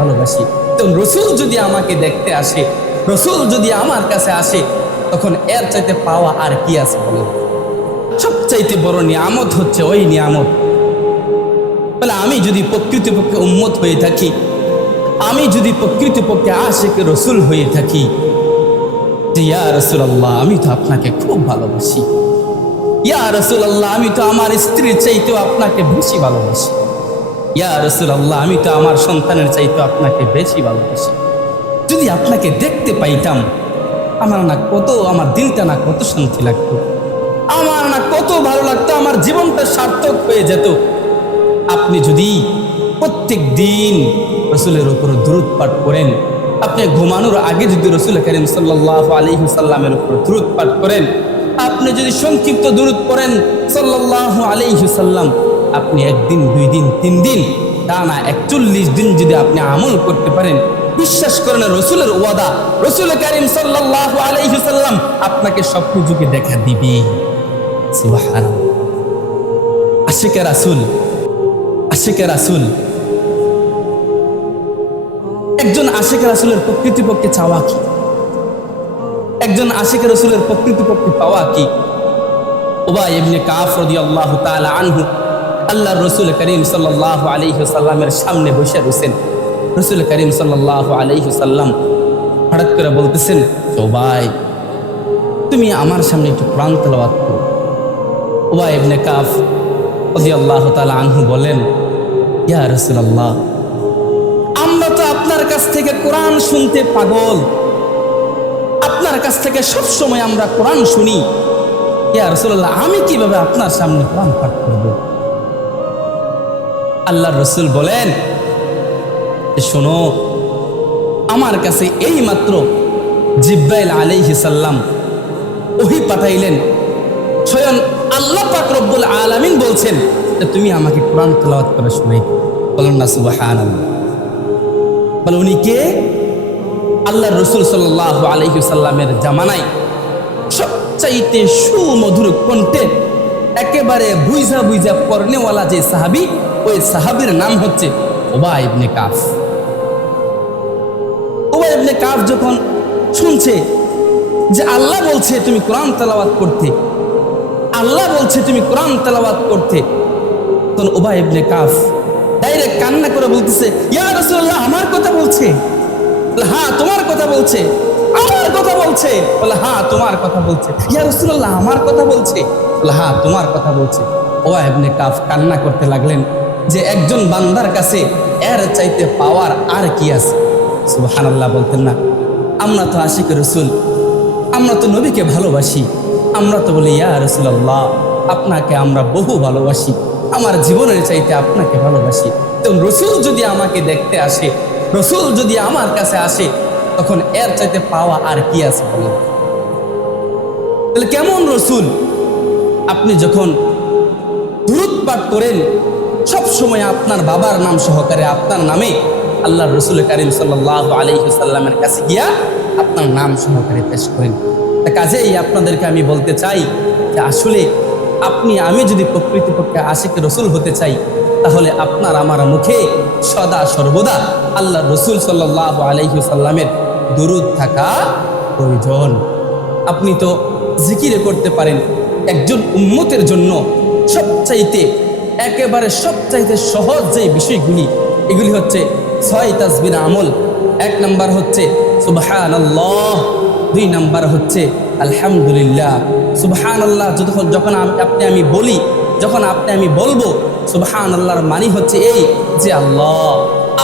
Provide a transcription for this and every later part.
ভালোবাসি। তো রসুল যদি আমাকে দেখতে আসে, রসুল যদি আমার কাছে আসে, তখন এর চাইতে পাওয়া আর কি আছে বলেন? সবচাইতে বড় নিয়ামত হচ্ছে ওই নিয়ামত। বলে আমি যদি প্রকৃতপক্ষে উন্মত হয়ে থাকি, আমি যদি প্রকৃতপক্ষে আশেকে রসুল হয়ে থাকি ইয়া রসুল আল্লাহ আমি তো আপনাকে খুব ভালোবাসি। ইয়া রসুল আল্লাহ আমি তো আমার স্ত্রীর চাইতেও আপনাকে বেশি ভালোবাসি। ইয়া রসুল আল্লাহ আমি তো আমার সন্তানের চাইতেও আপনাকে বেশি ভালোবাসি। যদি আপনাকে দেখতে পাইতাম, আমার না কত, আমার দিলটা না কত শান্তি লাগতো। আমার না কত ভালো লাগতো, আমার জীবনটা সার্থক হয়ে যেত। আপনি যদি প্রত্যেক দিন রসুলের উপর দূরত পাঠ করেন, আপনি ঘুমানোর আগে যদি রসুল করিম সাল্লাহ আলহি সাল্লামের উপর দূরত পাঠ করেন, আপনি যদি সংক্ষিপ্ত দূরত পড়েন সাল্লাহ আলহি সাল্লাম আপনি একদিন, দুই দিন, তিন দিন টানা একচল্লিশ দিন যদি আপনি আমল করতে পারেন, বিশ্বাস করেন রসুলের ওয়াদা, রসুল করিম সাল্লাম আপনাকে স্বপ্ন যুগে দেখা দিবে। আশিকে রাসুল আশিকে রাসুল। একজন আশিকে রাসুলের প্রকৃতিপক্ষে চাওয়া কি? একজন আশিকে রসুলের প্রকৃতিপক্ষে পাওয়া কি? ওবা এমনি কাফ রদি আল্লাহ তালা আনহু আল্লাহ রসুল করিম সাল্লাহ আলহিসাল্লামের সামনে বসে রয়েছেন। রসুল করিম সাল্লাহ আলহিসাল্লাম হঠাৎ করে বলতেছেন সবাই তুমি আমার সামনে একটু প্রাণ তেলাওয়াত করো। ওবা এমনি কাফ রদি আল্লাহ তালা আনহু বলেন, ইয়া রসুল্লাহ আমরা তো আপনার কাছ থেকে কোরআন শুনতে পাগল। আপনার কাছ থেকে সব সময় আমরা কোরআন শুনি। ইয়া রসুল্লাহ আমি কীভাবে আপনার সামনে কোরআন পাঠ করব? আল্লাহ রসুল বলেন শোনো, আমার কাছে এই মাত্র জিব্বাইল আলাইহি সাল্লাম ওহি পাঠাইলেন। স্বয়ং আল্লাহ পাক রব্বুল আলামিন বলছেন তুমি আমাকে কোরআন তেলাওয়াত করে শুনাই বলেন না, সুবহানাল্লাহ। বলে, উনি কে? আল্লাহ রসুল সাল্লাহ আলহিসাল্লামের জামানায় সবচাইতে সুমধুর কণ্ঠে একেবারে বুইজা বুইজা পর্নেওয়ালা যে সাহাবি ওই সাহাবির নাম হচ্ছে ওবা ইবনে কাফ। ওবা ইবনে কাফ যখন শুনছে যে আল্লাহ বলছে তুমি কোরআন তেলাওয়াত করতে। আল্লাহ বলছে তুমি কোরআন তেলাওয়াত করতে। তখন ওবা ইবনে কাফ ডাইরেক্ট কান্না করে বলতেছে ইয়া রাসূলুল্লাহ আমার কথা বলছে? বলে, হ্যাঁ তোমার কথা বলছে। আমার কথা বলছে? বলে হ্যাঁ তোমার কথা বলছে। ইয়া রাসূলুল্লাহ আমার কথা বলছে? বলে হ্যাঁ তোমার কথা বলছে। ও ইবনে কাফ কান্না করতে লাগলেন। যে একজন বান্দার কাছে এর চাইতে পাওয়ার আর কি আছে? সুবহানাল্লাহ বলতেন না। আমরা তো আশিক রসুল, আমরা তো নবীকে ভালোবাসি। আমরা তো বলি, ইয়া রসুল্লাহ আপনাকে আমরা বহু ভালোবাসি। আমার জীবনের চাইতে আপনাকে ভালোবাসি। তো রসুল যদি আমাকে দেখতে আসে, রসুল যদি আমার কাছে আসে, তখন এর চাইতে পাওয়া আর কি আছে বলেন? তাহলে কেমন রসুল? আপনি যখন দূরত পাঠ করেন সব সময় আপনার বাবার নাম সহকারে আপনার নামে আল্লাহ রসুল করিম সাল্লাহ আলহিসাল্লামের কাছে গিয়া আপনার নাম সহকারে পেশ করেন। কাজেই আপনাদেরকে আমি বলতে চাই যে আসলে আপনি, আমি যদি প্রকৃতপক্ষে আশিক রসুল হতে চাই, তাহলে আপনার আমার মুখে সদা সর্বদা আল্লাহ রসুল সাল্লাহ আলহিসাল্লামের দুরুদ থাকা প্রয়োজন। আপনি তো জিকিরে করতে পারেন, একজন উম্মতের জন্য সবচাইতে একেবারে সবচাইতে সহজ যে বিষয়গুলি, এগুলি হচ্ছে ছয় তাসবির আমল। এক নাম্বার হচ্ছে সুবহান আল্লাহ দুই নাম্বার হচ্ছে আলহামদুলিল্লাহ। সুবহান আল্লাহ যখন যখন আপনি আমি বলি, যখন আপনি আমি বলব সুবহান আল্লাহর মানি হচ্ছে এই যে আল্লাহ,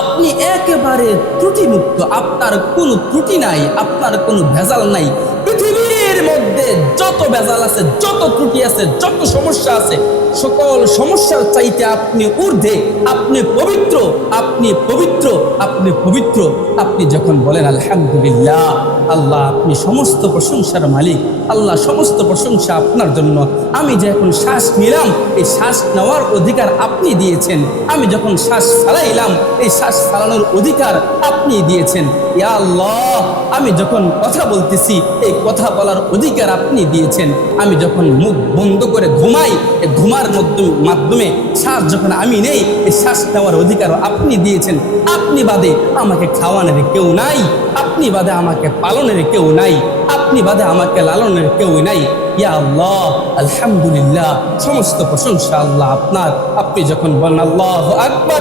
আপনি একেবারে ত্রুটিমুক্ত, আপনার কোনো ত্রুটি নাই, আপনার কোনো ভেজাল নাই। পৃথিবীর মধ্যে যত ভেজাল আছে, যত ত্রুটি আছে, যত সমস্যা আছে সকল সমস্যার চাইতে আপনি ঊর্ধ্বে, আপনি পবিত্র আপনি পবিত্র আপনি পবিত্র। আপনি যখন বলেন, আলহামদুলিল্লাহ, আল্লাহ আপনি সমস্ত প্রশংসার মালিক, আল্লাহ সমস্ত প্রশংসা আপনার জন্য। আমি যে এখন শ্বাস নিলাম, এই শ্বাস নেওয়ার অধিকার আপনি দিয়েছেন। আমি যখন শ্বাস চালাইলাম এই শ্বাস চালানোর অধিকার আপনি দিয়েছেন। ইয়া আল্লাহ, আমি যখন কথা বলতেছি, এই কথা বলার অধিকার আপনি দিয়েছেন। আমি যখন মুখ বন্ধ করে ঘুমাই ঘুমার মধ্য- মাধ্যমে শ্বাস যখন আমি নেই, এই শ্বাস নেওয়ার অধিকার আপনি দিয়েছেন, আপনি বাদে আমাকে খাওয়ানোর কেউ নাই, আপনি বাদে আমাকে পালনের কেউ নাই, আপনি বাদে আমাকে লালনের কেউ নাই। ইয়া আল্লাহ, আলহামদুলিল্লাহ, সমস্ত প্রশংসা আল্লাহ আপনার। আপনি যখন বলেন, আল্লাহ আকবার,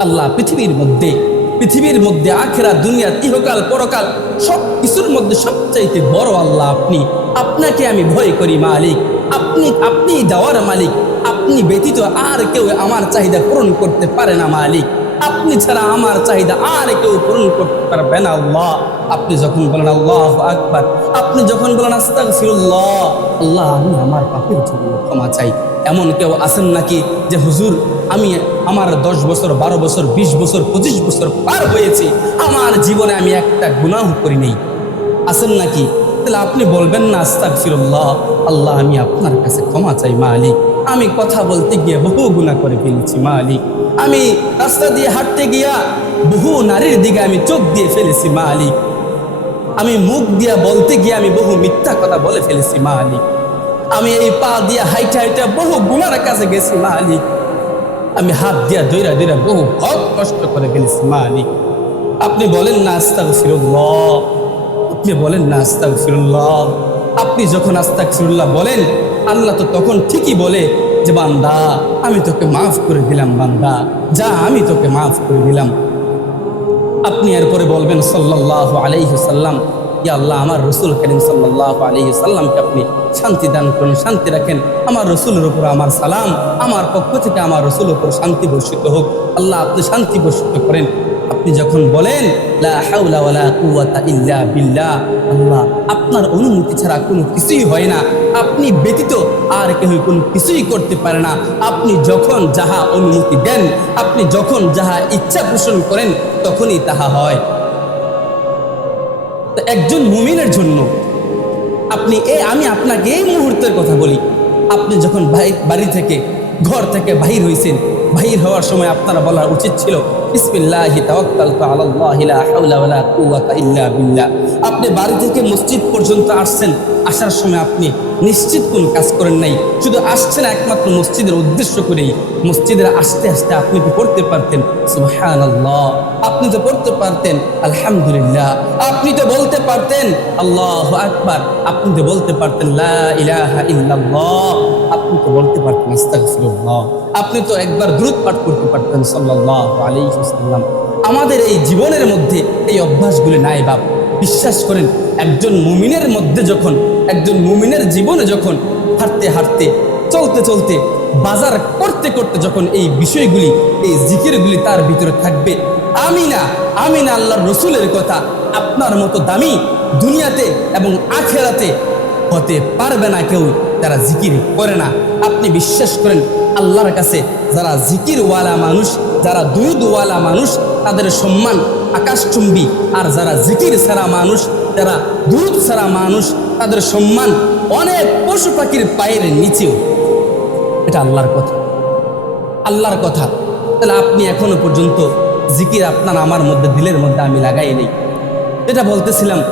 আল্লাহ পৃথিবীর মধ্যে পৃথিবীর মধ্যে আখেরা দুনিয়া ইহকাল, পরকাল সব কিছুর মধ্যে সবচাইতে বড় আল্লাহ আপনি। আপনাকে আমি ভয় করি, মালিক। আপনি আপনি দেওয়ার মালিক। আপনি ব্যতীত আর কেউ আমার চাহিদা পূরণ করতে পারে না মালিক। আপনি ছাড়া আমার চাহিদা আর কেউ পূরণ করতে পারবে না আল্লাহ। আপনি যখন বলেন আল্লাহ আকবার, আপনি যখন বলেন আল্লাহ, আমি আমার পাপের জন্য ক্ষমা চাই। এমন কেউ আছেন নাকি যে, হুজুর, আমি আমার দশ বছর, বারো বছর, বিশ বছর, পঁচিশ বছর পার হয়েছে। আমার জীবনে আমি একটা গুণাহ করি নেই। আছেন নাকি? তাহলে আপনি বলবেন না, আস্তাগফিরুল্লাহ, আল্লাহ, আমি আপনার কাছে ক্ষমা চাই, মালিক। আমি কথা বলতে গিয়ে বহু গুণা করে ফেলেছি, মালিক। আমি রাস্তা দিয়ে হাঁটতে গিয়া বহু নারীর দিকে আমি চোখ দিয়ে ফেলেছি, মালিক। আমি মুখ দিয়া বলতে গিয়ে আমি বহু মিথ্যা কথা বলে ফেলেছি, মালিক। আমি এই পা দিয়া হাইটা হাইটা বহু গুণার কাছে গেছি, মালিক। আমি হাত দিয়া দৈরা দৈরা বহু কষ্ট করে ফেলেছি, মালিক। আপনি বলেন না আস্তাক ফিরুল্লাহ আপনি বলেন না আস্তাক ফিরুল্লাহ আপনি যখন আস্তাক ফিরুল্লাহ বলেন, আল্লাহ তো তখন ঠিকই বলে যে, বান্দা, আমি তোকে মাফ করে দিলাম, বান্দা। যা আমি তোকে মাফ করে দিলাম। আপনি এরপরে বলবেন সাল্লাহ আলাইসাল্লাম ইয়া আল্লাহ, আমার রসুল করিম সাল্লাহ আলাইসাল্লামকে আপনি শান্তি দান করুন, শান্তি রাখেন। আমার রসুলের উপর আমার সালাম, আমার পক্ষ থেকে আমার রসুলের উপর শান্তি বর্ষিত হোক। আল্লাহ আপনি শান্তি বর্ষিত করেন। আপনি যখন বলেন আল্লাহ আপনার অনুমতি ছাড়া কোনো কিছুই হয় না। আপনি ব্যতীত আর কেউ কোনো কিছুই করতে পারে না। আপনি যখন যাহা অনুমতি দেন, আপনি যখন যাহা ইচ্ছা পোষণ করেন, তখনই তাহা হয়। একজন মুমিনের জন্য, আপনি এ, আমি আপনাকে এই মুহূর্তের কথা বলি। আপনি যখন বাড়ি থেকে, ঘর থেকে বাহির হয়েছেন বাহির হওয়ার সময় আপনারা বলা উচিত ছিল আপনি বাড়ি থেকে মসজিদ পর্যন্ত আসছেন, আসার সময় আপনি নিশ্চিত কোন কাজ করেন নাই। শুধু আসছেন একমাত্র মসজিদের উদ্দেশ্য করেই। মসজিদের আসতে আসতে আপনি তো পড়তে পারতেন? সুবহানাল্লাহ। আপনি তো পড়তে পারতেন, আলহামদুলিল্লাহ। আপনি তো বলতে পারতেন, আল্লাহ আকবার। আপনি তো বলতে পারতেন, লা ইলাহা ইল্লাল্লাহ। আপনি তো বলতে পারতেন আপনি তো একবার দ্রুত পাঠ করতে পারতেন আলাইহি আমাদের এই জীবনের মধ্যে এই অভ্যাসগুলি নাই বাপ। বিশ্বাস করেন, একজন মুমিনের মধ্যে যখন, একজন মুমিনের জীবনে যখন হাঁটতে হাঁটতে, চলতে চলতে, বাজার করতে করতে যখন এই বিষয়গুলি, এই জিকিরগুলি তার ভিতরে থাকবে আমি না আমি না আল্লাহর রসুলের কথা আপনার মতো দামি দুনিয়াতে এবং আখেরাতে হতে পারবে না কেউ। যারা জিকির করে না। আপনি বিশ্বাস করেন, আল্লাহর কাছে যারা জিকিরওয়ালা মানুষ, যারা দুধওয়ালা মানুষ, তাদের সম্মান আকাশচুম্বী। আর যারা জিকির ছাড়া মানুষ, যারা দুধ ছাড়া মানুষ, তাদের সম্মান অনেক পশু পাখির পায়ের নিচেও। এটা আল্লাহর কথা। আল্লাহর কথা। তাহলে আপনি এখনও পর্যন্ত জিকির আপনার আমার মধ্যে দিলের মধ্যে আমি লাগাই নেই। এটা বলতেছিলাম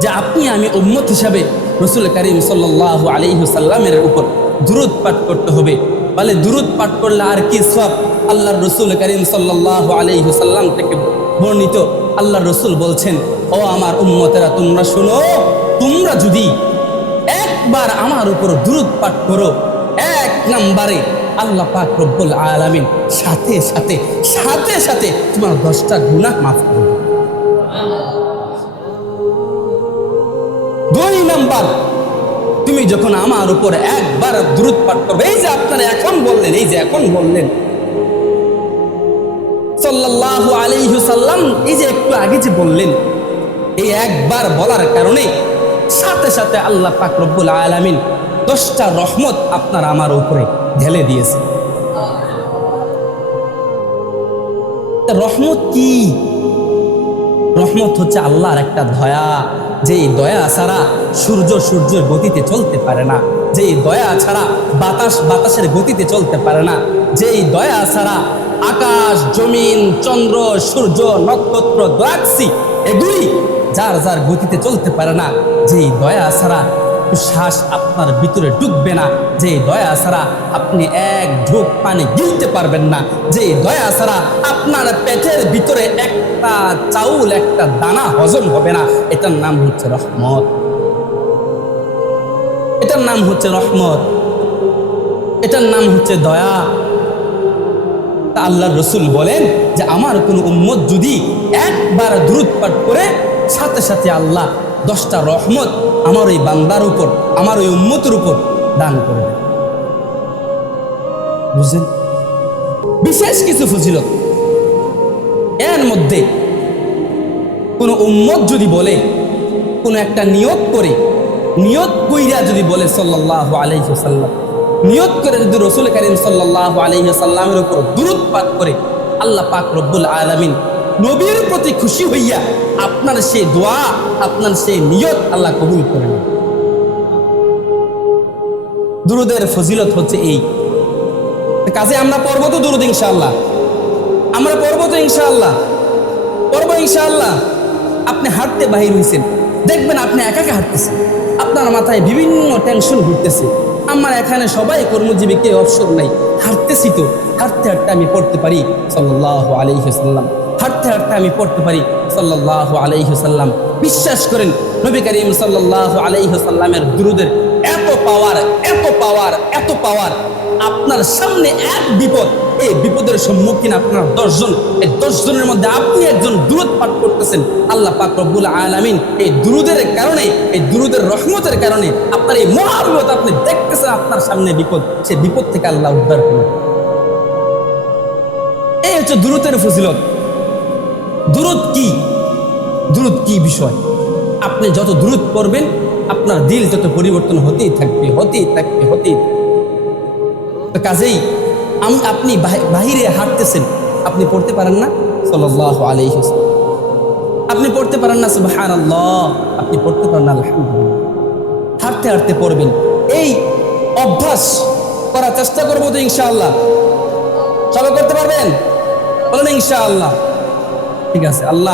যে আপনি আমি উম্মত হিসাবে রসুল করিম সাল্লাহ আলিহাসাল্লামের উপর দূরত পাঠ করতে হবে। বলে দূরত পাঠ করলে আর কি সব আল্লাহর রসুল করিম সাল্লাহ আলিহাসাল্লাম থেকে বর্ণিত আল্লাহ রসুল বলছেন, ও আমার উম্মতেরা, তোমরা শোনো, তোমরা যদি একবার আমার উপর দূরত পাঠ করো, এক নাম্বারে আল্লাহ পাক রব্বুল আলামিন সাথে সাথে সাথে সাথে তোমার দশটা গুনাহ মাফ করবে। দুই নাম্বার, তুমি যখন আমার উপর একবার দূরত পাঠ করবে, এই যে আপনারা এখন বললেন, এই যে এখন বললেন, সাল্লাল্লাহু আলাইহি সাল্লাম, এই যে একটু আগে যে বললেন, এই একবার বলার কারণে সাথে সাথে আল্লাহ পাক রব্বুল আলামিন দশটা রহমত আপনার আমার উপরে ঢেলে দিয়েছে। রহমত কি? রহমত হচ্ছে আল্লাহর একটা দয়া। যেই দয়া ছাড়া সূর্য সূর্যের গতিতে চলতে পারে না, যেই দয়া ছাড়া বাতাস বাতাসের গতিতে চলতে পারে না, যেই দয়া ছাড়া আকাশ, জমিন, চন্দ্র, সূর্য, নক্ষত্র গ্যালাক্সি এগুলি যার যার গতিতে চলতে পারে না, যেই দয়া ছাড়া শ্বাস আপনার ভিতরে ঢুকবে না। যে দয়া ছাড়া আপনি এক ঢোক পানি গিলতে পারবেন না। যে দয়া ছাড়া আপনার পেটের ভিতরে একটা চাউল, একটা দানা হজম হবে না। এটার নাম হচ্ছে রহমত। এটার নাম হচ্ছে রহমত। এটার নাম হচ্ছে দয়া। তা আল্লাহর রসুল বলেন যে, আমার কোন উম্মত যদি একবার দূরত পাঠ করে, সাথে সাথে আল্লাহ দশটা রহমত আমার ওই বান্দার উপর, আমার ওই উম্মতের উপর দান করে দেন বুঝলেন বিশেষ কিছু ফজিলত। এর মধ্যে কোন উম্মত যদি বলে, কোন একটা নিয়ত করে, নিয়ত কইরা যদি বলে সাল্লাহ আলাইসাল্লাম নিয়ত করে যদি রসুল করিম সাল্লাহ আলাইসাল্লামের উপর দূরৎপাত করে, আল্লাহ পাক রব্বুল আলমিন নবীর প্রতি খুশি হইয়া আপনার সেই দোয়া, আপনার সেই নিয়ত আল্লাহ কবুল করে নেন। দুরুদের ফজিলত হচ্ছে এই। কাজে আমরা পড়ব তো দুরুদ ইনশাআল্লাহ। আমরা পড়ব তো ইনশাআল্লাহ। পড়ব ইনশাআল্লাহ। আপনি হাঁটতে বাহির হয়েছেন দেখবেন আপনি একা একা হাঁটতেছেন। আপনার মাথায় বিভিন্ন টেনশন ঘুরতেছে। আমার এখানে সবাই কর্মজীবীকে অবসর নাই। হাঁটতেছি তো। হাঁটতে হাঁটতে আমি পড়তে পারি। সাল্লাহ আলহিহাল্লাম হাঁটতে হাঁটতে আমি পড়তে পারি। সাল্লাহ আলহিহাল্লাম বিশ্বাস করেন, নবী করিম সাল্লাহ আলহিহাল্লামের দুরুদের এত পাওয়ার এত পাওয়ার এত পাওয়ার, আপনার সামনে এক বিপদ, এই বিপদের সম্মুখীন আপনার দশজন, এই দশজনের মধ্যে আপনি একজন দূরত পাঠ করতেছেন। আল্লাহ পাক রব্বুল আলামিন এই দুরুদের কারণে, এই দুরুদের রহমতের কারণে আপনার এই মহাবিপদ আপনি দেখতেছেন, আপনার সামনে বিপদ। সে বিপদ থেকে আল্লাহ উদ্ধার করুন। এই হচ্ছে দূরতের ফজিলত। দূরত কি? দূরত কি বিষয়? আপনি যত দূরত করবেন আপনার দিল তত পরিবর্তন হতেই থাকবে হতেই থাকবে হতেই থাকবে। কাজেই আমি, আপনি বাহিরে হাঁটতেছেন, আপনি পড়তে পারেন না? সাল্লাহ আলাইহি আপনি পড়তে পারেন না? সুবহান আপনি পড়তে পারেন না, আলহামদুলিল্লাহ। হাঁটতে হাঁটতে পড়বেন। এই অভ্যাস করার চেষ্টা করব তো ইনশাআল্লাহ। সবাই করতে পারবেন? বলেন ইনশাআল্লাহ। ঠিক আছে আল্লাহ